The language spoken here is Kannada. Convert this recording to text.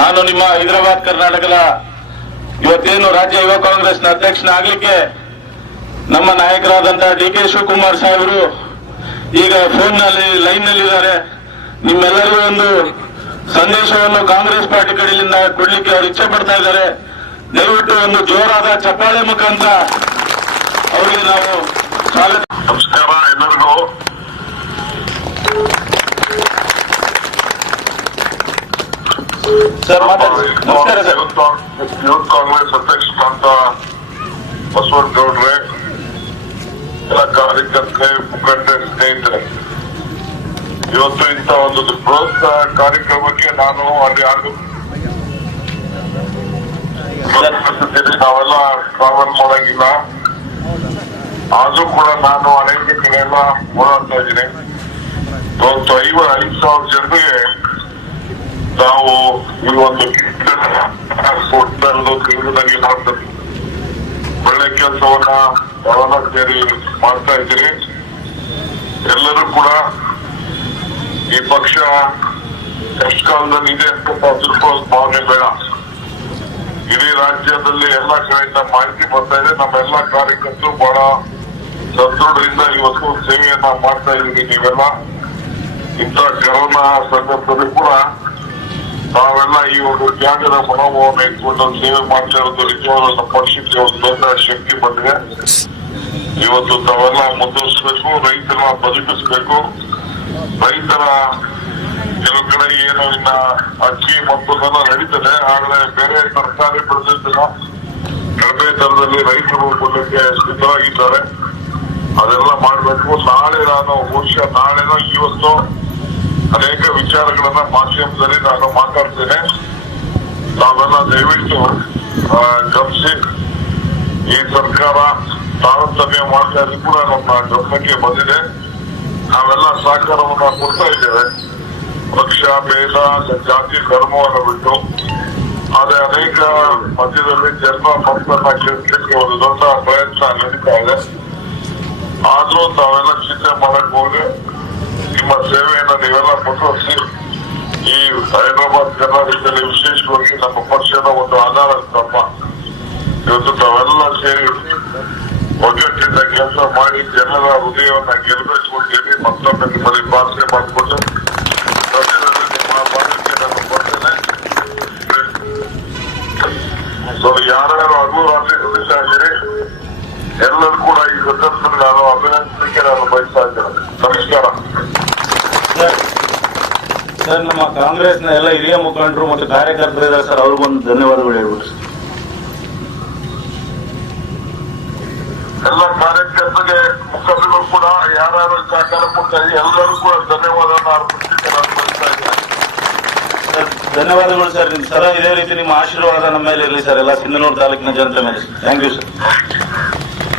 ನಾನು ನಿಮ್ಮ ಹೈದರಾಬಾದ್ ಕರ್ನಾಟಕದ ಇವತ್ತೇನು ರಾಜ್ಯ ಯುವ ಕಾಂಗ್ರೆಸ್ನ ಅಧ್ಯಕ್ಷನಾಗಲಿಕ್ಕೆ ನಮ್ಮ ನಾಯಕರಾದಂತಹ ಡಿ.ಕೆ. ಶಿವಕುಮಾರ್ ಸಾಹೇಬರು ಈಗ ಲೈನ್ ನಲ್ಲಿದ್ದಾರೆ. ನಿಮ್ಮೆಲ್ಲರಿಗೂ ಒಂದು ಸಂದೇಶವನ್ನು ಕಾಂಗ್ರೆಸ್ ಪಾರ್ಟಿ ಕಡೆಯಿಂದ ಕೊಡ್ಲಿಕ್ಕೆ ಅವರು ಇಚ್ಛೆ ಪಡ್ತಾ ಇದ್ದಾರೆ. ದಯವಿಟ್ಟು ಒಂದು ಜೋರಾದ ಚಪ್ಪಾಳೆ ಮುಖಾಂತರ ಅವರಿಗೆ ನಾವು ಸ್ವಾಗತ. ನಮಸ್ಕಾರ ಎಲ್ಲರಿಗೂ. ನಮಸ್ಕಾರ ಸರ್. ಯೂತ್ ಕಾಂಗ್ರೆಸ್ ಅಧ್ಯಕ್ಷರಾದಂತ ಬಸವನಗೌಡ್ರೆ, ಎಲ್ಲ ಕಾರ್ಯಕರ್ತರೆ, ಮುಖಂಡರೆ, ಸ್ನೇಹಿತರೆ, ಇವತ್ತು ಇಂಥ ಒಂದು ಬೃಹತ್ ಕಾರ್ಯಕ್ರಮಕ್ಕೆ ನಾನು ಅಲ್ಲಿ ನಾವೆಲ್ಲ ಟ್ರಾವೆಲ್ ಮಾಡಂಗಿಲ್ಲ. ಆದ್ರೂ ಕೂಡ ನಾನು ಅನೇಕ ಕಡೆ ಎಲ್ಲ ಓಡಾಡ್ತಾ ಇದ್ದೀನಿ. ಇವತ್ತು 5,000 ಜನರಿಗೆ ನಾವು ಈ ಒಂದು ತಿಂಗಳಾಗಿ ಮಾಡ್ತೀವಿ. ಒಳ್ಳೆ ಕೆಲಸವನ್ನ ನಾವೆಲ್ಲ ಸೇರಿ ಮಾಡ್ತಾ ಇದ್ದೀರಿ. ಎಲ್ಲರೂ ಕೂಡ ಈ ಪಕ್ಷ ಎಷ್ಟು ಕಾಲದಲ್ಲಿ ಇದೆ ಅಂತ ತಿಳ್ಕೊಳ್ಳೋ ಭಾವನೆ ಬೇಡ. ಇಡೀ ರಾಜ್ಯದಲ್ಲಿ ಎಲ್ಲಾ ಕಡೆಯಿಂದ ಮಾಹಿತಿ ಬರ್ತಾ ಇದೆ. ನಮ್ಮೆಲ್ಲಾ ಕಾರ್ಯಕರ್ತರು ಬಹಳ ಸದೃಢರಿಂದ ಇವತ್ತು ಸೇವೆಯನ್ನ ಮಾಡ್ತಾ ಇದ್ದೀವಿ. ನೀವೆಲ್ಲ ಇಂಥ ಕೊರೋನಾ ಸಂದರ್ಭದಲ್ಲಿ ಕೂಡ ನಾವೆಲ್ಲ ಈ ಒಂದು ತ್ಯಾಗದ ಮನೋಭಾವನೆ ಇಟ್ಕೊಂಡು ಸೇವೆ ಮಾಡ್ತಾ ಇರೋದು ನಿಜವಾದ ನಮ್ಮ ಪಕ್ಷಕ್ಕೆ ಒಂದು ದೊಡ್ಡ ಶಕ್ತಿ ಬಂದಿದೆ. ಇವತ್ತು ತಾವೆಲ್ಲ ಮುಂದುವರಿಸಬೇಕು, ರೈತರ ಬದುಕಿಸ್ಬೇಕು. ರೈತರ ಕೆಲವು ಕಡೆ ಏನು ಇನ್ನ ಅಕ್ಕಿ ಮತ್ತೊಂದೆಲ್ಲ ನಡೀತದೆ. ಆದ್ರೆ ಬೇರೆ ಸರ್ಕಾರಿ ಪ್ರದೇಶದ ಕಡಿಮೆ ದರದಲ್ಲಿ ರೈತರು ಕೊಡಲಿಕ್ಕೆ ಸಿದ್ಧವಾಗಿದ್ದಾರೆ. ಅದೆಲ್ಲ ಮಾಡ್ಬೇಕು. ನಾಳೆ ನಾಳೆನೋ ಇವತ್ತು ಅನೇಕ ವಿಚಾರಗಳನ್ನ ಮಾಧ್ಯಮದಲ್ಲಿ ನಾನು ಮಾತಾಡ್ತೇನೆ. ನಾವೆಲ್ಲ ದಯವಿಟ್ಟು ಗಮನಿಸಿ. ಈ ಸರ್ಕಾರ ತಾರತಮ್ಯ ಮಾಡ್ತಾ ಇದ್ದು ಕೂಡ ನಮ್ಮ ಗಮನಕ್ಕೆ ಬಂದಿದೆ. ನಾವೆಲ್ಲ ಸಹಕಾರವನ್ನ ಕೊಡ್ತಾ ಇದ್ದೇವೆ. ಪಕ್ಷ ಭೇದ ಜಾತಿ ಧರ್ಮವನ್ನು ಬಿಟ್ಟು. ಆದ್ರೆ ಅನೇಕ ಮಧ್ಯದಲ್ಲಿ ಜನ್ಮ ಮಕ್ಕಳನ್ನ ಕೆಡಿಸಲಿಕ್ಕೆ ಒಂದು ದೊಡ್ಡ ಪ್ರಯತ್ನ ನಡೀತಾ ಇದೆ. ಆದ್ರೂ ತಾವೆಲ್ಲ ಚಿಂತೆ ಮಾಡಕ್ ಹೋಗಿ ನಿಮ್ಮ ಸೇವೆಯನ್ನ ನೀವೆಲ್ಲ ಮುಂದುವರಿಸಿ. ಈ ಹೈದರಾಬಾದ್ ಕರ್ನಾಟಕದಲ್ಲಿ ವಿಶೇಷವಾಗಿ ನಮ್ಮ ಪಕ್ಷದ ಒಂದು ಆಧಾರ ಸ್ತಂಭ. ಇವತ್ತು ತಾವೆಲ್ಲ ಸೇರಿ ಒಗ್ಗಟ್ಟಿಂದ ಕೆಲಸ ಮಾಡಿ ಜನರ ಹೃದಯವನ್ನ ಗೆಲ್ಲಬೇಕು ಅಂತೇಳಿ ಮತ್ತೊಮ್ಮೆ ನಿಮ್ಮಲ್ಲಿ ಪ್ರಾರ್ಥನೆ ಮಾಡಿಕೊಂಡು ನಿಮ್ಮ ಭಾಗಕ್ಕೆ ನಾನು ಬರ್ತೇನೆ. ಯಾರ್ಯಾರು ಹಗಲು ರಾತ್ರಿ ದುಡಿತಾ ಇದ್ದೀರಿ ಎಲ್ಲರೂ ಕೂಡ ಈ ಸಂದರ್ಭದಲ್ಲಿ ನಾನು ಅಭಿನಂದನೆಗೆ ನಾನು ಬಯಸ್ತಾ ಇದ್ದೇನೆ. ನಮಸ್ಕಾರ ಸರ್. ನಮ್ಮ ಕಾಂಗ್ರೆಸ್ನ ಎಲ್ಲ ಹಿರಿಯ ಮುಖಂಡರು ಮತ್ತು ಕಾರ್ಯಕರ್ತರು ಇದ್ದಾರೆ ಸರ್, ಅವ್ರಿಗೊಂದು ಧನ್ಯವಾದಗಳು ಹೇಳ್ಬಿಟ್ಟು. ಎಲ್ಲ ಕಾರ್ಯಕರ್ತರಿಗೆ ಮುಖಂಡರು ಕೂಡ ಯಾರ್ಯಾರು ಸಹಕಾರ ಕೊಡ್ತಾರೆ ಎಲ್ಲರೂ ಕೂಡ ಧನ್ಯವಾದವನ್ನು ಅರ್ಪಿಸಲಿಕ್ಕೆ ನಾನು ಬಯಸ್ತಾ ಇದ್ದೇನೆ. ಧನ್ಯವಾದಗಳು ಸರ್. ಸರ ಇದೇ ರೀತಿ ನಿಮ್ಮ ಆಶೀರ್ವಾದ ನಮ್ಮ ಮೇಲೆ ಇರಲಿ ಸರ್, ಎಲ್ಲ ಸಿಂಧನೂರು ತಾಲೂಕಿನ ಜನತೆ ಮೇಲೆ. Thank you sir.